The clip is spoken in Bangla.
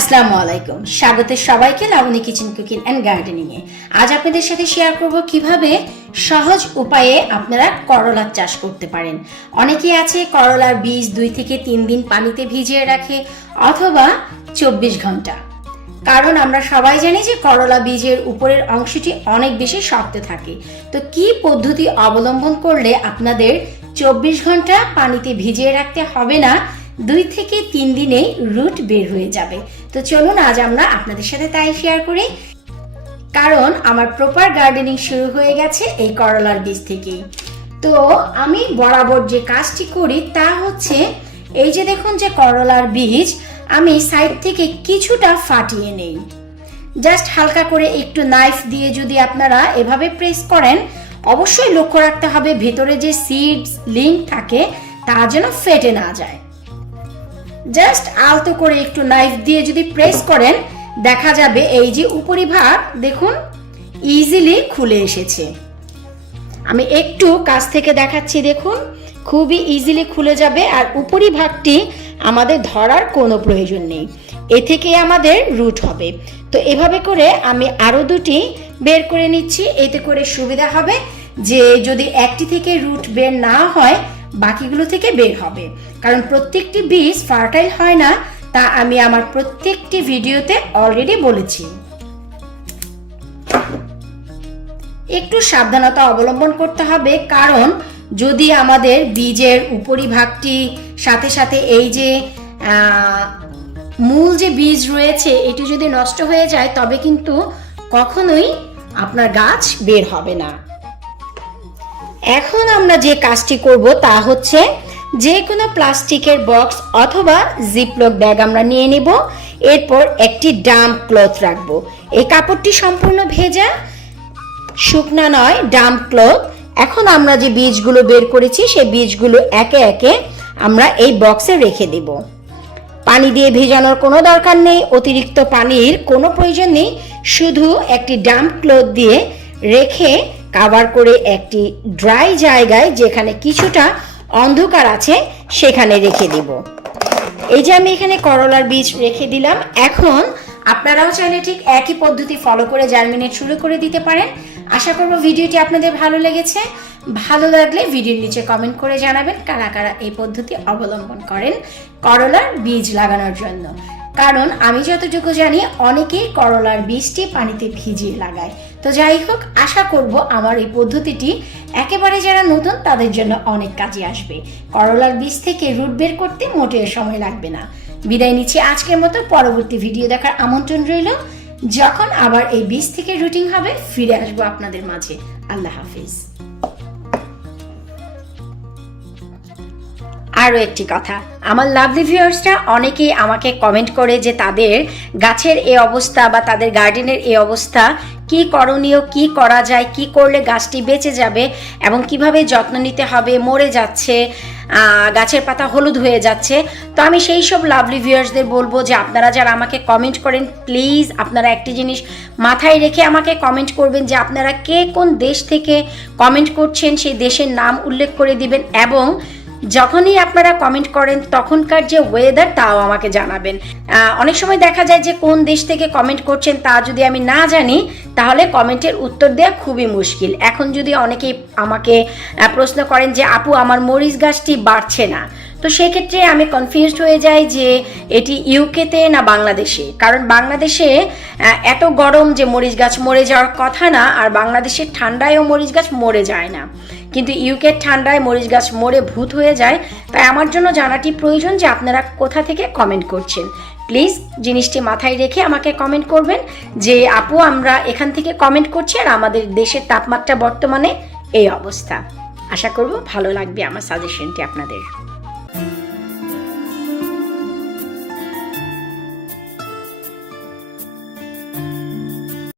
আসসালামু আলাইকুম। স্বাগত সবাইকে Laboni kitchen cooking and gardening এ আজ আপনাদের সাথে শেয়ার করব কীভাবে সহজ উপায়ে আপনারা করলার চাষ করতে পারেন। অনেকেই আছে করলার বীজ দুই থেকে তিন দিন পানিতে ভিজিয়ে রাখে অথবা চব্বিশ ঘণ্টা। কারণ আমরা সবাই জানি যে করলা বীজের উপরের অংশটি অনেক বেশি শক্ত থাকে। তো কি পদ্ধতি অবলম্বন করলে আপনাদের চব্বিশ ঘণ্টা পানিতে ভিজিয়ে রাখতে হবে না দুই থেকে তিন দিনেই রুট বের হয়ে যাবে। তো চলুন আজ আমরা আপনাদের সাথে তাই শেয়ার করি। কারণ আমার প্রপার গার্ডেনিং শুরু হয়ে গেছে এই করলার বীজ থেকেই। তো আমি বরাবর যে কাজটি করি তা হচ্ছে, এই যে দেখুন যে করলার বীজ, আমি সাইড থেকে কিছুটা ফাটিয়ে নেই। জাস্ট হালকা করে একটু নাইফ দিয়ে যদি আপনারা এভাবে প্রেস করেন, অবশ্যই লক্ষ্য রাখতে হবে ভেতরে যে সিডস লিঙ্ক থাকে, তা যেন ফেটে না যায়। জাস্ট আলতো করে একটু নাইফ দিয়ে যদি প্রেস করেন, দেখা যাবে এই যে উপরিভাগ, দেখুন ইজিলি খুলে এসেছে। আমি একটু কাছ থেকে দেখাচ্ছি, দেখুন, খুবই ইজিলি খুলে যাবে আর উপরিভাগটি আমাদের ধরার কোনো প্রয়োজন নেই। এ থেকে আমাদের রুট হবে। তো এভাবে করে আমি আরও দুটি বের করে নিচ্ছি, এতে করে সুবিধা হবে যে যদি একটি থেকে রুট বের না হয় বাকিগুলো থেকে বের হবে। কারণ প্রত্যেকটি বীজ ফার্টাইল হয় না, তা আমি আমার প্রত্যেকটি ভিডিওতে অলরেডি বলেছি। একটু সাবধানতা অবলম্বন করতে হবে, কারণ যদি আমাদের বীজের উপরিভাগটি সাথে সাথে এই যে মূল যে বীজ রয়েছে, এটি যদি নষ্ট হয়ে যায়, তবে কিন্তু কখনোই আপনার গাছ বের হবে না। এখন আমরা যে কাজটি করব তা হচ্ছে যে কোনো প্লাস্টিকের বক্স অথবা জিপলক ব্যাগ আমরা নিয়ে নেব। এরপর একটি ডাম্প ক্লথ রাখব। এই কাপড়টি সম্পূর্ণ ভেজা, শুকনা নয়, ডাম্প ক্লথ। এখন আমরা যে বীজগুলো বের করেছি, সেই বীজগুলো একে একে আমরা এই বক্সে রেখে দেব। পানি দিয়ে ভেজানোর কোনো দরকার নেই, অতিরিক্ত পানির কোনো প্রয়োজন নেই। শুধু একটি ডাম্প ক্লথ দিয়ে রেখে কাভার করে একটি ড্রাই জায়গায় যেখানে কিছুটা অন্ধকার আছে, সেখানে রেখে দেব। এই যে আমি এখানে করলার বীজ রেখে দিলাম। এখন আপনারাও চাইলে ঠিক একই পদ্ধতি ফলো করে জার্মিনেট শুরু করে দিতে পারেন। আশা করব ভিডিওটি আপনাদের ভালো লেগেছে। ভালো লাগলে ভিডিওর নিচে কমেন্ট করে জানাবেন কারা কারা এই পদ্ধতি অবলম্বন করেন করলার বীজ লাগানোর জন্য। কারণ আমি যতটুকু জানি, অনেকেই করলার বীজটি পানিতে ভিজিয়ে লাগায়। তো যাই হোক, আশা করব আমার এই পদ্ধতিটি একেবারে যারা নতুন, তাদের জন্য অনেক কাজে আসবে। করলার বীজ থেকে রুট বের করতে মোটেও সময় লাগবে না। বিদায় নিচ্ছি আজকের মতো, পরবর্তী ভিডিও দেখার আমন্ত্রণ রইল। যখন আবার এই বীজ থেকে রুটিং হবে, ফিরে আসব আপনাদের মাঝে। আল্লাহ হাফিজ। আরও একটি কথা। আমার লাভলি ভিউয়ার্সরা অনেকেই আমাকে কমেন্ট করে যে তাদের গাছের এই অবস্থা বা তাদের গার্ডেনের এই অবস্থা কি করণীয়, কি করা যায়, কি করলে গাছটি বেঁচে যাবে এবং কীভাবে যত্ন নিতে হবে, মরে যাচ্ছে গাছের পাতা হলুদ হয়ে যাচ্ছে। তো আমি সেই সব লাভলি ভিউয়ার্সদের বলব যে আপনারা যারা আমাকে কমেন্ট করেন প্লিজ আপনারা একটি জিনিস মাথায় রেখে আমাকে কমেন্ট করবেন যে আপনারা কে কোন দেশ থেকে কমেন্ট করছেন, সেই দেশের নাম উল্লেখ করে দিবেন এবং যখনই আপনারা কমেন্ট করেন, তখনকার যে ওয়েদার তাও আমাকে জানাবেন। অনেক সময় দেখা যায় যে কোন দেশ থেকে কমেন্ট করছেন তা যদি আমি না জানি, তাহলে কমেন্টের উত্তর দেওয়া খুবই মুশকিল। এখন যদি অনেকেই আমাকে প্রশ্ন করেন যে, আপু, আমার মরিচ গাছটি বাড়ছে না? তো সেক্ষেত্রে আমি কনফিউজড হয়ে যাই যে, এটি ইউকেতে না বাংলাদেশে? কারণ বাংলাদেশে এত গরম যে মরিচ গাছ মরে যাওয়ার কথা না, আর বাংলাদেশের ঠান্ডায়ও মরিচ গাছ মরে যায় না। কিন্তু ইউকের ঠান্ডায় মরিচ গাছ মরে ভূত হয়ে যায়, তাই আমার জন্য জানাটি প্রয়োজন যে আপনারা কোথা থেকে কমেন্ট করছেন। প্লিজ জিনিসটি মাথায় রেখে আমাকে কমেন্ট করবেন যে, আপু, আমরা এখান থেকে কমেন্ট করছি আর আমাদের দেশের তাপমাত্রা বর্তমানে এই অবস্থা। আশা করব ভালো লাগবে আমার সাজেশনটি আপনাদের।